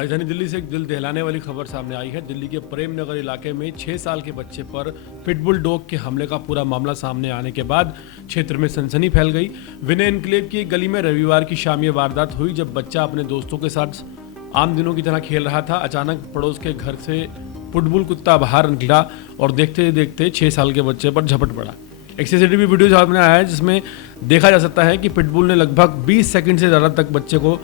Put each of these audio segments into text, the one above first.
राजधानी दिल्ली से एक दिल दहलाने वाली खबर सामने आई है। दिल्ली के प्रेम नगर इलाके में 6 साल के बच्चे पर पिटबुल डॉग के हमले का पूरा मामला सामने आने के बाद क्षेत्र में सनसनी फैल गई। विनय एन्क्लेव की एक गली में रविवार की शाम ये वारदात हुई, जब बच्चा अपने दोस्तों के साथ आम दिनों की तरह खेल रहा था। अचानक पड़ोस के घर से पिटबुल कुत्ता बाहर निकला और देखते देखते 6 साल के बच्चे पर झपट पड़ा। एक सीसीटीवी वीडियो सामने आया है जिसमें देखा जा सकता है कि पिटबुल ने लगभग 20 सेकंड से ज़्यादा तक बच्चे को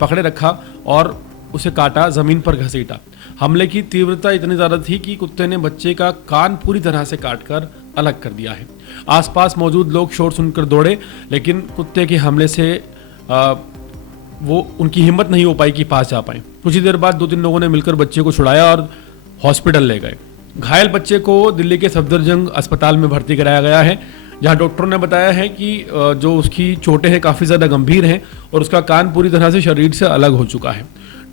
पकड़े रखा और उसे काटा, जमीन पर घसीटा। हमले की तीव्रता इतनी ज़्यादा थी कि कुत्ते ने बच्चे का कान पूरी तरह से काटकर अलग कर दिया है। आसपास मौजूद लोग शोर सुनकर दौड़े, लेकिन कुत्ते के हमले से वो उनकी हिम्मत नहीं हो पाई कि पास जा पाए। कुछ ही देर बाद 2-3 लोगों ने मिलकर बच्चे को छुड़ाया और हॉस्पिटल ले गए। घायल बच्चे को दिल्ली के सफदरजंग अस्पताल में भर्ती कराया गया है, जहां डॉक्टरों ने बताया है कि जो उसकी चोटें हैं काफ़ी ज़्यादा गंभीर हैं और उसका कान पूरी तरह से शरीर से अलग हो चुका है।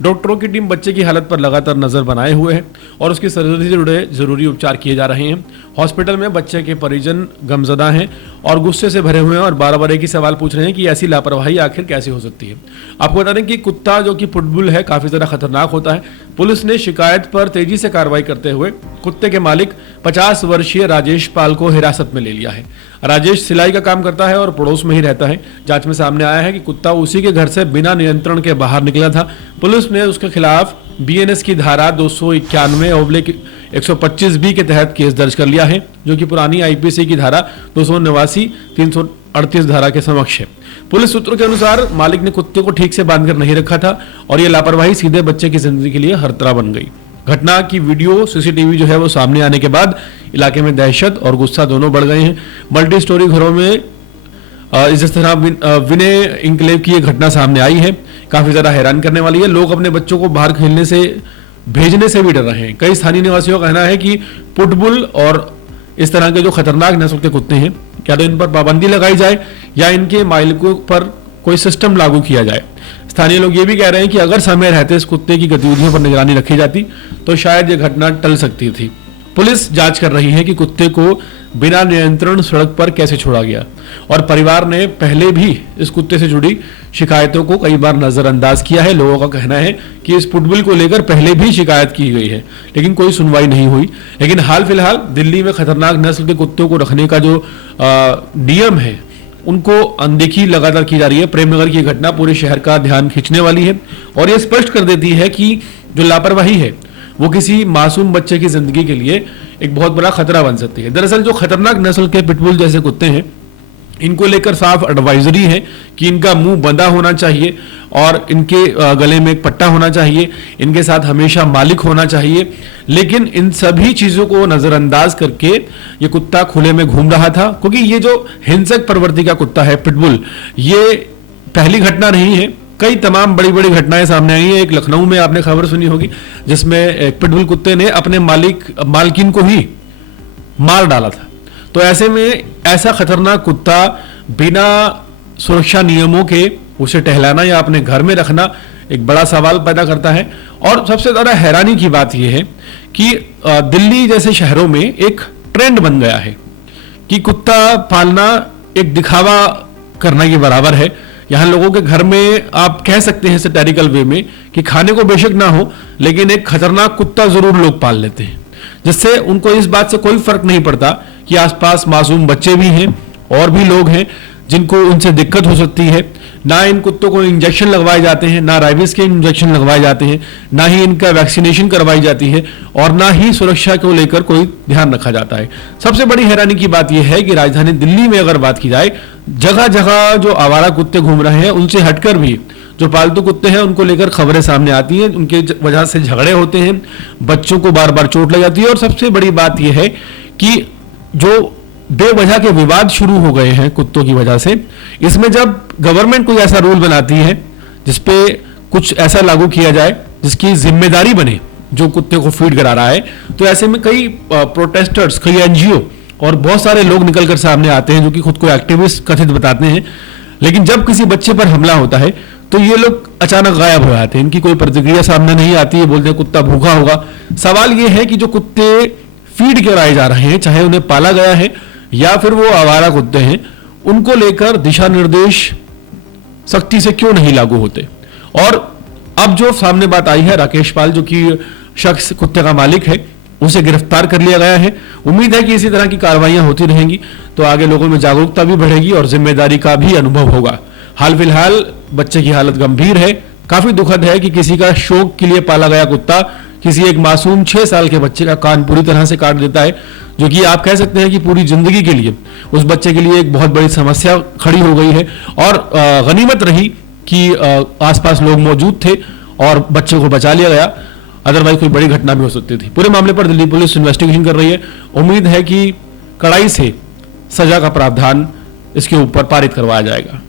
डॉक्टरों की टीम बच्चे की हालत पर लगातार नज़र बनाए हुए है और उसकी सर्जरी से जुड़े जरूरी उपचार किए जा रहे हैं। हॉस्पिटल में बच्चे के परिजन गमजदा हैं और गुस्से से भरे हुए हैं और बार-बार एक ही सवाल पूछ रहे हैं कि ऐसी लापरवाही आखिर कैसे हो सकती है। आपको बता दें कि कुत्ता जो कि पिटबुल है काफ़ी ज़्यादा खतरनाक होता है। पुलिस ने शिकायत पर तेजी से कार्रवाई करते हुए कुत्ते के मालिक 50 वर्षीय राजेश पाल को हिरासत में ले लिया है। राजेश सिलाई का काम करता है और पड़ोस में ही रहता है। जांच में सामने आया है कि कुत्ता उसी के घर से बिना नियंत्रण के बाहर निकला था। पुलिस ने उसके खिलाफ बीएनएस की धारा 291/125B के तहत केस दर्ज कर लिया है, जो कि पुरानी आईपीसी की धारा 289/338 धारा के समक्ष है। पुलिस सूत्रों के अनुसार मालिक ने कुत्ते को ठीक से बांधकर नहीं रखा था और यह लापरवाही सीधे बच्चे की जिंदगी के लिए खतरा बन गई। घटना की वीडियो सीसीटीवी जो है वो सामने आने के बाद इलाके में दहशत और गुस्सा दोनों बढ़ गए हैं। मल्टी स्टोरी घरों में जिस तरह विनय एन्क्लेव की ये घटना सामने आई है, काफी ज्यादा हैरान करने वाली है। लोग अपने बच्चों को बाहर खेलने से भेजने से भी डर रहे हैं। कई स्थानीय निवासियों का कहना है कि पिटबुल और इस तरह के जो खतरनाक नस्ल के कुत्ते हैं, क्या तो इन पर पाबंदी लगाई जाए या इनके मालिकों पर कोई सिस्टम लागू किया जाए। स्थानीय लोग ये भी कह रहे हैं कि अगर समय रहते इस कुत्ते की गतिविधियों पर निगरानी रखी जाती तो शायद ये घटना टल सकती थी। पुलिस जांच कर रही है कि कुत्ते को बिना नियंत्रण सड़क पर कैसे छोड़ा गया और परिवार ने पहले भी इस कुत्ते से जुड़ी शिकायतों को कई बार नजरअंदाज किया है। लोगों का कहना है कि इस पिटबुल को लेकर पहले भी शिकायत की गई है, लेकिन कोई सुनवाई नहीं हुई। लेकिन हाल फिलहाल दिल्ली में खतरनाक नस्ल के कुत्तों को रखने का जो नियम है उनको अनदेखी लगातार की जा रही है। प्रेमनगर की घटना पूरे शहर का ध्यान खींचने वाली है और यह स्पष्ट कर देती है कि जो लापरवाही है वो किसी मासूम बच्चे की जिंदगी के लिए एक बहुत बड़ा खतरा बन सकती है। दरअसल जो खतरनाक नस्ल के पिटबुल जैसे कुत्ते हैं, इनको लेकर साफ एडवाइजरी है कि इनका मुंह बंधा होना चाहिए और इनके गले में एक पट्टा होना चाहिए, इनके साथ हमेशा मालिक होना चाहिए। लेकिन इन सभी चीजों को नजरअंदाज करके ये कुत्ता खुले में घूम रहा था, क्योंकि ये जो हिंसक प्रवृत्ति का कुत्ता है पिटबुल, ये पहली घटना नहीं है। कई तमाम बड़ी बड़ी घटनाएं सामने आई हैं। एक लखनऊ में आपने खबर सुनी होगी जिसमें एक पिटबुल कुत्ते ने अपने मालकिन को ही मार डाला था। तो ऐसे में ऐसा खतरनाक कुत्ता बिना सुरक्षा नियमों के उसे टहलाना या अपने घर में रखना एक बड़ा सवाल पैदा करता है। और सबसे ज्यादा हैरानी की बात यह है कि दिल्ली जैसे शहरों में एक ट्रेंड बन गया है कि कुत्ता पालना एक दिखावा करने के बराबर है। यहाँ लोगों के घर में आप कह सकते हैं सैटिरिकल वे में कि खाने को बेशक ना हो, लेकिन एक खतरनाक कुत्ता जरूर लोग पाल लेते हैं, जिससे उनको इस बात से कोई फर्क नहीं पड़ता कि आसपास मासूम बच्चे भी हैं और भी लोग हैं जिनको उनसे दिक्कत हो सकती है। ना इन कुत्तों को इंजेक्शन लगवाए जाते हैं, ना रेबीज के इंजेक्शन लगवाए जाते हैं, ना ही इनका वैक्सीनेशन करवाई जाती है और ना ही सुरक्षा को लेकर कोई ध्यान रखा जाता है। सबसे बड़ी हैरानी की बात यह है कि राजधानी दिल्ली में अगर बात की जाए, जगह जगह जो आवारा कुत्ते घूम रहे हैं, उनसे हटकर भी जो पालतू कुत्ते हैं उनको लेकर खबरें सामने आती हैं। उनके वजह से झगड़े होते हैं, बच्चों को बार बार चोट लग जाती है और सबसे बड़ी बात यह है कि जो बेवजह के विवाद शुरू हो गए हैं कुत्तों की वजह से, इसमें जब गवर्नमेंट कोई ऐसा रूल बनाती है जिसपे कुछ ऐसा लागू किया जाए जिसकी जिम्मेदारी बने जो कुत्ते को फीड करा रहा है, तो ऐसे में कई प्रोटेस्टर्स, कई एनजीओ और बहुत सारे लोग निकलकर सामने आते हैं जो कि खुद को एक्टिविस्ट कथित बताते हैं। लेकिन जब किसी बच्चे पर हमला होता है तो ये लोग अचानक गायब हो जाते हैं, इनकी कोई प्रतिक्रिया सामने नहीं आती है, बोलते हैं कुत्ता भूखा होगा। सवाल ये है कि जो कुत्ते फीड कराए जा रहे हैं, चाहे उन्हें पाला गया है या फिर वो आवारा कुत्ते हैं, उनको लेकर दिशा निर्देश सख्ती से क्यों नहीं लागू होते। और अब जो सामने बात आई है, राकेश पाल जो कि शख्स कुत्ते का मालिक है, उसे गिरफ्तार कर लिया गया है। उम्मीद है कि इसी तरह की कार्रवाइयां होती रहेंगी तो आगे लोगों में जागरूकता भी बढ़ेगी और जिम्मेदारी का भी अनुभव होगा। हाल फिलहाल बच्चे की हालत गंभीर है। काफी दुखद है कि किसी का शौक के लिए पाला गया कुत्ता किसी एक मासूम 6 साल के बच्चे का कान पूरी तरह से काट देता है, जो कि आप कह सकते हैं कि पूरी जिंदगी के लिए उस बच्चे के लिए एक बहुत बड़ी समस्या खड़ी हो गई है। और गनीमत रही कि आसपास लोग मौजूद थे और बच्चे को बचा लिया गया, अदरवाइज कोई बड़ी घटना भी हो सकती थी। पूरे मामले पर दिल्ली पुलिस इन्वेस्टिगेशन कर रही है। उम्मीद है कि कड़ाई से सजा का प्रावधान इसके ऊपर पारित करवाया जाएगा।